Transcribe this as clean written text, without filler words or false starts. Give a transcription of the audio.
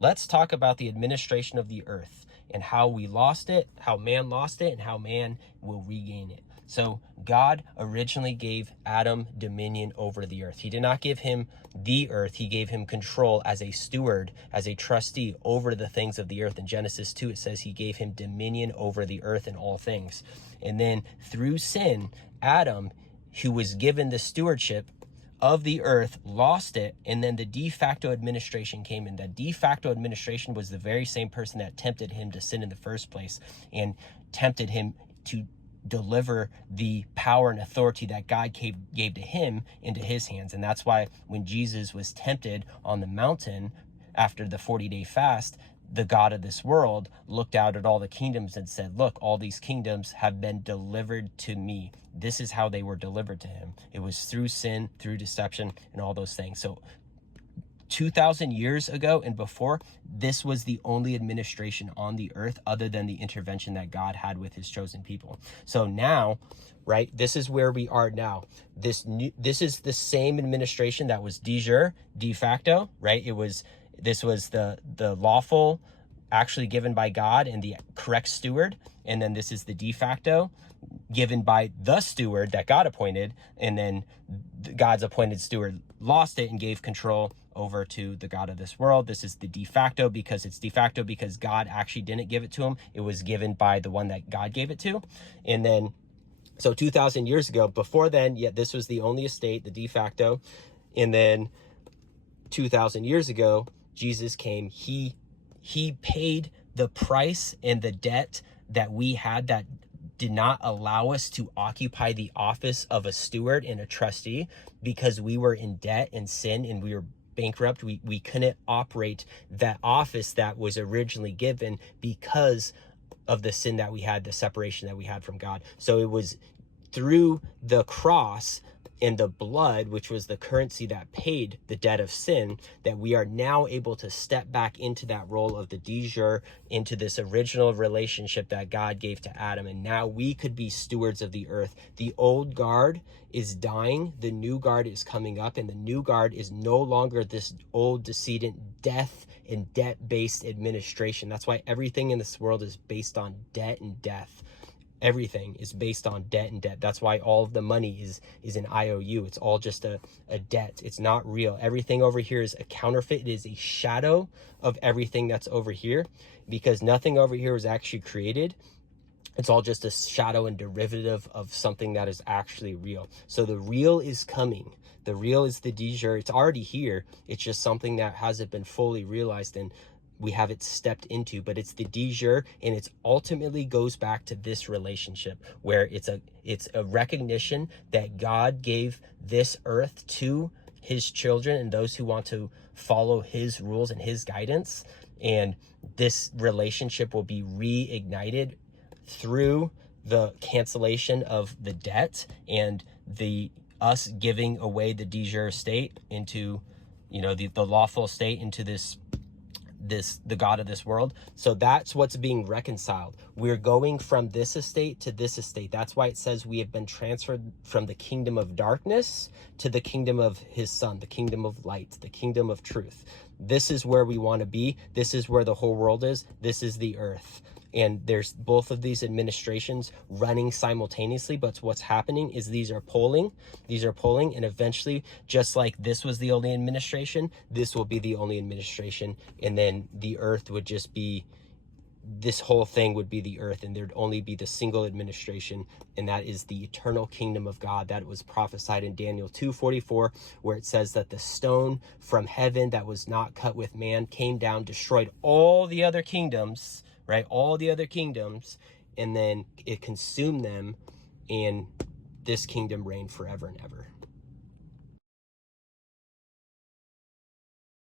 let's talk about the administration of the earth and how we lost it, how man lost it, and how man will regain it. So God originally gave Adam dominion over the earth. He did not give him the earth. He gave him control as a steward, as a trustee over the things of the earth. In Genesis 2, it says he gave him dominion over the earth and all things. And then through sin, Adam, who was given the stewardship of the earth, lost it, and then the de facto administration came in. That de facto administration was the very same person that tempted him to sin in the first place and tempted him to deliver the power and authority that God gave to him into his hands. And that's why when Jesus was tempted on the mountain after the 40-day fast, the God of this world looked out at all the kingdoms and said, look, all these kingdoms have been delivered to me. This is how they were delivered to him. It was through sin, through deception, and all those things. So 2,000 years ago and before, this was the only administration on the earth other than the intervention that God had with his chosen people. So now, right, this is where we are now. This is the same administration that was de jure, de facto, right? This was the lawful, actually given by God and the correct steward. And then this is the de facto given by the steward that God appointed. And then God's appointed steward lost it and gave control over to the God of this world. This is the de facto because it's de facto because God actually didn't give it to him. It was given by the one that God gave it to. And then, so 2,000 years ago, before then, yet this was the only estate, the de facto. And then 2,000 years ago, Jesus came, he paid the price and the debt that we had that did not allow us to occupy the office of a steward and a trustee because we were in debt and sin and we were bankrupt. We couldn't operate that office that was originally given because of the sin that we had, the separation that we had from God. So it was through the cross and the blood, which was the currency that paid the debt of sin, that we are now able to step back into that role of the de jure, into this original relationship that God gave to Adam. And now we could be stewards of the earth. The old guard is dying. The new guard is coming up, and the new guard is no longer this old decedent death and debt-based administration. That's why everything in this world is based on debt and death. Everything is based on debt and debt. That's why all of the money is an IOU. It's all just a debt. It's not real. Everything over here is a counterfeit. It is a shadow of everything that's over here because nothing over here was actually created. It's all just a shadow and derivative of something that is actually real. So the real is coming. The real is the de jure. It's already here. It's just something that hasn't been fully realized and we haven't stepped into, but it's the de jure, and it's ultimately goes back to this relationship where it's a recognition that God gave this earth to his children and those who want to follow his rules and his guidance. And this relationship will be reignited through the cancellation of the debt and us giving away the de jure state into, the lawful state into the God of this world. So that's what's being reconciled. We're going from this estate to this estate. That's why it says we have been transferred from the kingdom of darkness to the kingdom of his son, the kingdom of light, the kingdom of truth. This is where we want to be. This is where the whole world is. This is the earth. And there's both of these administrations running simultaneously, but what's happening is these are polling, and eventually, just like this was the only administration, this will be the only administration, and then the earth would just be, this whole thing would be the earth, and there'd only be the single administration, and that is the eternal kingdom of God that was prophesied in Daniel 2:44, where it says that the stone from heaven that was not cut with man came down, destroyed all the other kingdoms, right? All the other kingdoms, and then it consumed them, and this kingdom reigned forever and ever.